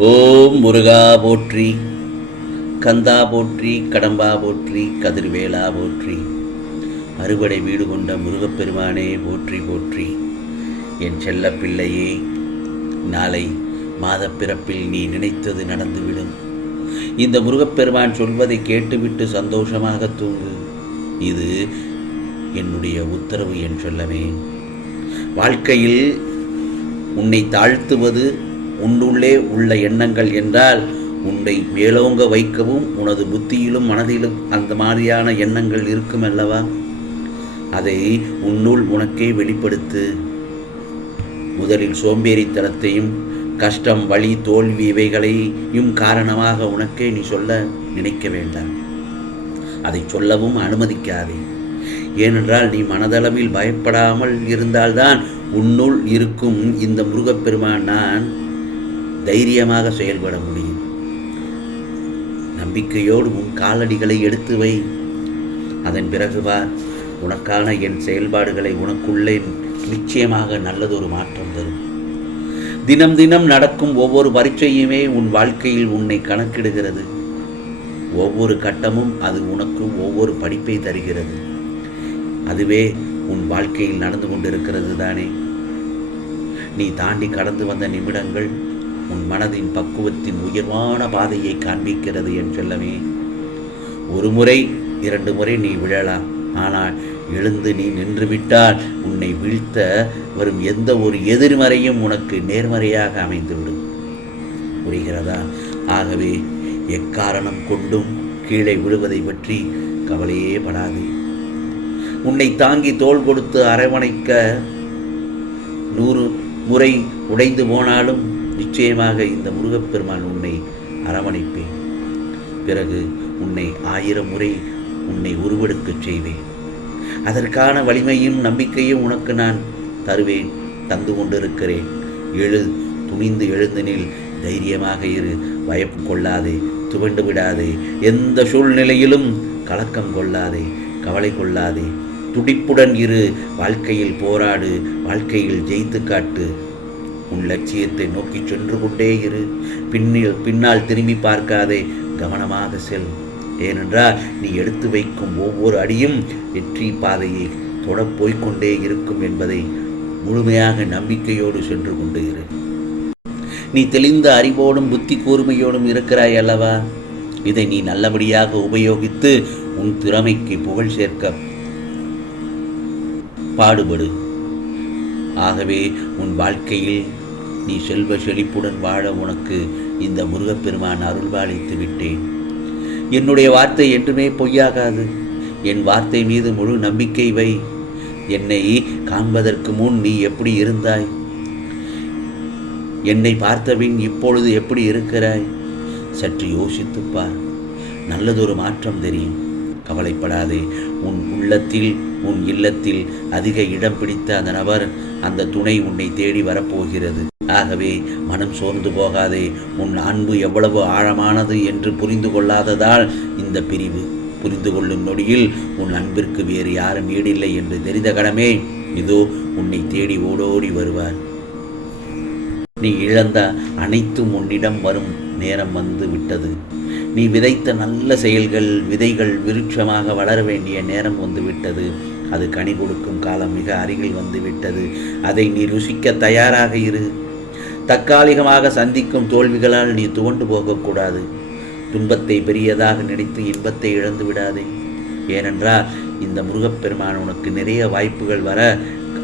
ஓம் முருகா போற்றி, கந்தா போற்றி, கடம்பா போற்றி, கதிர்வேலா போற்றி, அறுபடை வீடு கொண்ட முருகப்பெருமானே போற்றி போற்றி. என் செல்ல பிள்ளையே, நாளை மாதப்பிறப்பில் நீ நினைத்தது நடந்துவிடும். இந்த முருகப்பெருமான் சொல்வதை கேட்டுவிட்டு சந்தோஷமாக தூங்கு. இது என்னுடைய உத்தரவு என் சொல்லவே. வாழ்க்கையில் உன்னை தாழ்த்துவது உன்னுள்ளே உள்ள எண்ணங்கள் என்றால், உன்னை மேலோங்க வைக்கவும் உனது புத்தியிலும் மனதிலும் அந்த மாதிரியான எண்ணங்கள் இருக்கும் அல்லவா? அதை உன்னுள் உனக்கே வெளிப்படுத்து. முதலில் சோம்பேறித்தனத்தையும் கஷ்டம், வலி, தோல்வி இவைகளையும் காரணமாக உனக்கே நீ சொல்ல நினைக்க வேண்டாம். அதை சொல்லவும் அனுமதிக்காதே. ஏனென்றால் நீ மனதளவில் பயப்படாமல் இருந்தால்தான் உன்னுள் இருக்கும் இந்த முருகப்பெருமான் நான் தைரியமாக செயல்பட முடியும். நம்பிக்கையோடு உன் காலடிகளை எடுத்து வை. அதன் பிறகு பார், உனக்கான என் செயல்பாடுகளை உனக்குள்ளே நிச்சயமாக நல்லதொரு மாற்றம் தரும். தினம் தினம் நடக்கும் ஒவ்வொரு பரீட்சையுமே உன் வாழ்க்கையில் உன்னை கணக்கிடுகிறது. ஒவ்வொரு கட்டமும் அது உனக்கு ஒவ்வொரு படிப்பை தருகிறது. அதுவே உன் வாழ்க்கையில் நடந்து கொண்டிருக்கிறது தானே. நீ தாண்டி கடந்து வந்த நிமிடங்கள் உன் மனதின் பக்குவத்தின் உயர்வான பாதையை காண்பிக்கிறது என் செல்லமே. ஒரு முறை 2 முறை நீ விழலாம், ஆனால் எழுந்து நீ நின்றுவிட்டால் உன்னை வீழ்த்த வரும் எந்த ஒரு எதிர்மறையும் உனக்கு நேர்மறையாக அமைந்துவிடும். புரிகிறதா? ஆகவே எக்காரணம் கொண்டும் கீழே விழுவதை பற்றி கவலையே படாதே. உன்னை தாங்கி தோள் கொடுத்து அரவணைக்க 100 முறை உடைந்து போனாலும் நிச்சயமாக இந்த முருகப்பெருமான் உன்னை அரவணைப்பேன். பிறகு உன்னை 1000 முறை உன்னை உருவெடுக்கச் செய்வேன். அதற்கான வலிமையும் நம்பிக்கையும் உனக்கு நான் தருவேன், தந்து கொண்டிருக்கிறேன். துணிந்து எழுந்து நில், தைரியமாக இரு, பயம் கொள்ளாதே, துவண்டு விடாதே. எந்த சூழ்நிலையிலும் கலக்கம் கொள்ளாதே, கவலை கொள்ளாதே. துடிப்புடன் இரு, வாழ்க்கையில் போராடு, வாழ்க்கையில் ஜெயித்து காட்டு. உன் லட்சியத்தை நோக்கி சென்று கொண்டே இரு. பின்னால் திரும்பி பார்க்காதே, கவனமாக செல். ஏனென்றால் நீ எடுத்து வைக்கும் ஒவ்வொரு அடியும் வெற்றி பாதையை தொடப் போய்கொண்டே இருக்கும் என்பதை முழுமையாக நம்பிக்கையோடு சென்று கொண்டு இரு. நீ தெளிந்த அறிவோடும் புத்தி கூர்மையோடும் இருக்கிறாய் அல்லவா? இதை நீ நல்லபடியாக உபயோகித்து உன் திறமைக்கு புகழ் சேர்க்க பாடுபடு. ஆகவே உன் வாழ்க்கையில் நீ செல்வ செழிப்புடன் வாழ உனக்கு இந்த முருகப்பெருமான் அருள்பாலித்து விட்டேன். என்னுடைய வார்த்தை என்றுமே பொய்யாகாது. என் வார்த்தை மீது முழு நம்பிக்கை வை. என்னை காண்பதற்கு முன் நீ எப்படி இருந்தாய்? என்னை பார்த்தபின் இப்பொழுது எப்படி இருக்கிறாய்? சற்று யோசித்துப்பார். நல்லதொரு மாற்றம் தெரியும். கவலைப்படாதே. உன் உள்ளத்தில், உன் இல்லத்தில் அதிக இடம் பிடித்த அந்த நபர், அந்த துணை உன்னை தேடி வரப்போகிறது. ஆகவே மனம் சோர்ந்து போகாதே. உன் அன்பு எவ்வளவு ஆழமானது என்று புரிந்து கொள்ளாததால் இந்த பிரிவு. புரிந்து கொள்ளும் நொடியில் உன் அன்பிற்கு வேறு யாரும் ஈடில்லை என்று தெரிந்த கடமே இதோ உன்னை தேடி ஓடோடி வருவார். நீ இழந்த அனைத்தும் உன்னிடம் வரும் நேரம் வந்து விட்டது. நீ விதைத்த நல்ல செயல்கள், விதைகள் விருட்சமாக வளர வேண்டிய நேரம் வந்துவிட்டது. அது கனி கொடுக்கும் காலம் மிக அருகில் வந்துவிட்டது. அதை நீ ருசிக்க தயாராக இரு. தற்காலிகமாக சந்திக்கும் தோல்விகளால் நீ துவண்டு போகக்கூடாது. துன்பத்தை பெரியதாக நினைத்து இன்பத்தை இழந்து விடாதே. ஏனென்றால் இந்த முருகப்பெருமான் உனக்கு நிறைய வாய்ப்புகள் வர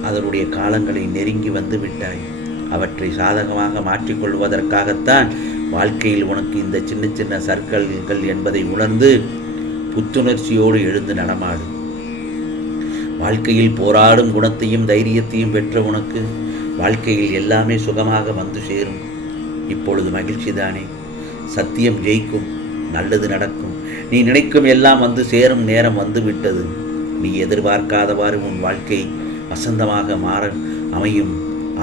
அதனுடைய காலங்களை நெருங்கி வந்து விட்டாய். அவற்றை சாதகமாக மாற்றிக்கொள்வதற்காகத்தான் வாழ்க்கையில் உனக்கு இந்த சின்ன சின்ன சர்க்கல்கள் என்பதை உணர்ந்து புத்துணர்ச்சியோடு எழுந்து நடமாடு. வாழ்க்கையில் போராடும் குணத்தையும் தைரியத்தையும் பெற்ற உனக்கு வாழ்க்கையில் எல்லாமே சுகமாக வந்து சேரும். இப்பொழுது மகிழ்ச்சி தானே. சத்தியம் ஜெயிக்கும், நல்லது நடக்கும். நீ நினைக்கும் எல்லாம் வந்து சேரும் நேரம் வந்து விட்டது. நீ எதிர்பார்க்காதவாறு உன் வாழ்க்கை வசந்தமாக மாற அமையும்.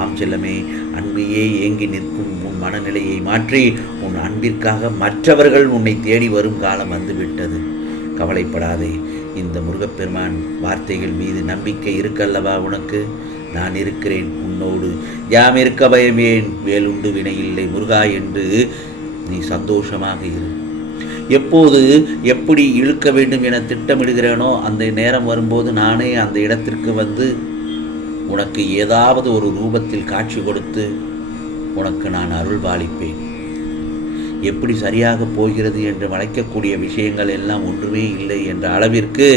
ஆம் செல்லமே, அன்பையே ஏங்கி நிற்கும் உன் மனநிலையை மாற்றி உன் அன்பிற்காக மற்றவர்கள் உன்னை தேடி வரும் காலம் வந்துவிட்டது. கவலைப்படாதே. இந்த முருகப்பெருமான் வார்த்தைகள் மீது நம்பிக்கை இருக்கல்லவா உனக்கு? நான் இருக்கிறேன். உன் உன்னோடு யாம் இருக்க பயமேன், வேலுண்டு வினையில்லை முருகா என்று நீ சந்தோஷமாக இரு. எப்போது எப்படி இழுக்க வேண்டும் என திட்டமிடுகிறேனோ அந்த நேரம் வரும்போது நானே அந்த இடத்திற்கு வந்து உனக்கு ஏதாவது ஒரு ரூபத்தில் காட்சி கொடுத்து உனக்கு நான் அருள் பாலிப்பேன். எப்படி சரியாக போகிறது என்று வளைக்கக்கூடிய விஷயங்கள் எல்லாம் ஒன்றுமே இல்லை என்ற அளவிற்கு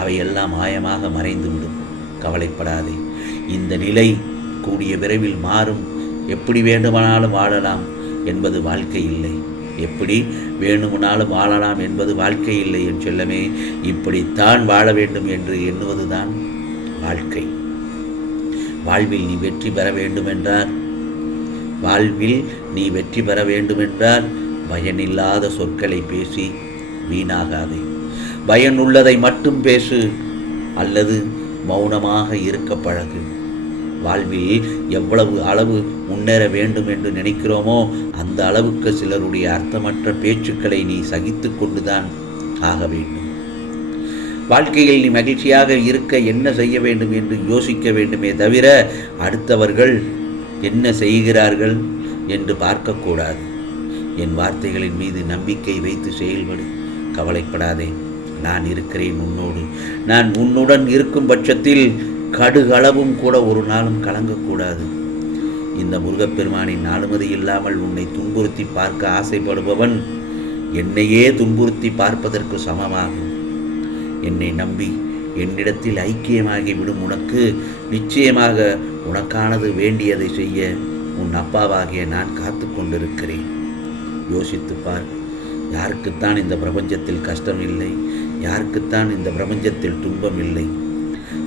அவையெல்லாம் மாயமாக மறைந்துவிடும். கவலைப்படாதே, இந்த நிலை கூடிய விரைவில் மாறும். எப்படி வேண்டுமானாலும் வாழலாம் என்பது வாழ்க்கை இல்லை. எப்படி வேண்டுமானாலும் வாழலாம் என்பது வாழ்க்கை இல்லை என் செல்லமே. இப்படித்தான் வாழ வேண்டும் என்று எண்ணுவதுதான் வாழ்க்கை. வாழ்வில் நீ வெற்றி பெற வேண்டுமென்றால் பயனில்லாத சொற்களை பேசி வீணாகாதே. பயனுள்ளதை மட்டும் பேசு அல்லது மௌனமாக இருக்க பழகு. வாழ்வில் எவ்வளவு அளவு முன்னேற வேண்டும் என்று நினைக்கிறோமோ அந்த அளவுக்கு சிலருடைய அர்த்தமற்ற பேச்சுக்களை நீ சகித்து கொண்டுதான் ஆக வேண்டும். வாழ்க்கையில் நீ மகிழ்ச்சியாக இருக்க என்ன செய்ய வேண்டும் என்று யோசிக்க வேண்டுமே தவிர அடுத்தவர்கள் என்ன செய்கிறார்கள் என்று பார்க்கக்கூடாது. என் வார்த்தைகளின் மீது நம்பிக்கை வைத்து செயல்படு. கவலைப்படாதே, நான் இருக்கிறேன் உன்னோடு. நான் உன்னுடன் இருக்கும் பட்சத்தில் கடுகளவும் கூட ஒரு நாளும் கலங்கக்கூடாது. இந்த முருகப்பெருமானின் அனுமதி இல்லாமல் உன்னை துன்புறுத்தி பார்க்க ஆசைப்படுபவன் என்னையே துன்புறுத்தி பார்ப்பதற்கு சமமாகும். என்னை நம்பி என்னிடத்தில் ஐக்கியமாகி விடும் உனக்கு நிச்சயமாக உனக்கானது வேண்டியதை செய்ய உன் அப்பாவாகிய நான் காத்து கொண்டிருக்கிறேன். யோசித்துப்பார். யாருக்குத்தான் இந்த பிரபஞ்சத்தில் கஷ்டம் இல்லை? யாருக்குத்தான் இந்த பிரபஞ்சத்தில் துன்பம் இல்லை?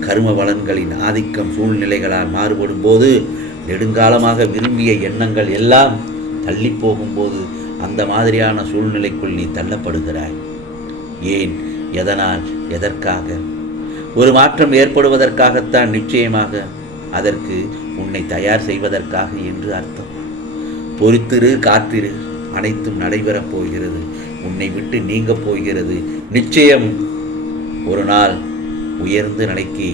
கர்ம பலன்களின் ஆதிக்கம் சூழ்நிலைகளால் மாறுபடும் போது நெடுங்காலமாக விரும்பிய எண்ணங்கள் எல்லாம் தள்ளி போகும்போது அந்த மாதிரியான சூழ்நிலைக்குள் நீ தள்ளப்படுகிறாய். ஏன், எதனால், எதற்காக? ஒரு மாற்றம் ஏற்படுவதற்காகத்தான். நிச்சயமாக அதற்கு உன்னை தயார் செய்வதற்காக என்று அர்த்தம். பொறுத்திரு, காத்திரு, அனைத்தும் நடைபெறப் போகிறது. உன்னை விட்டு நீங்க போகிறது. நிச்சயம் ஒரு நாள் உயர்ந்த நிலைக்கு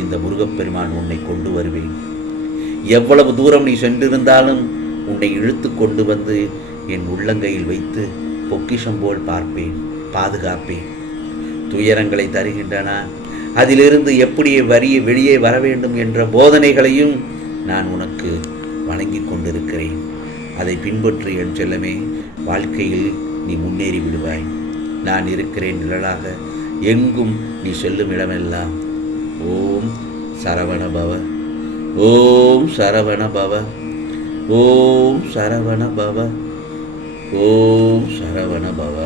இந்த முருகப்பெருமான் உன்னை கொண்டு வருவேன். எவ்வளவு தூரம் நீ சென்றிருந்தாலும் உன்னை இழுத்து கொண்டு வந்து என் உள்ளங்கையில் வைத்து பொக்கிஷம் போல் பார்ப்பேன், பாதுகாப்பேன். துயரங்களை தருகின்றன, அதிலிருந்து எப்படி வெளியே வர வேண்டும் என்ற போதனைகளையும் நான் உனக்கு வழங்கி கொண்டிருக்கிறேன். அதை பின்பற்றி என் செல்லமே, வாழ்க்கையில் நீ முன்னேறி விடுவாய். நான் இருக்கிறேன் நிழலாக. எங்கும் நீ செல்லும் இடமெல்லாம் ஓம் சரவண பவ, ஓம் சரவண பவ, ஓம் சரவண பவ, ஓம் சரவண பவ.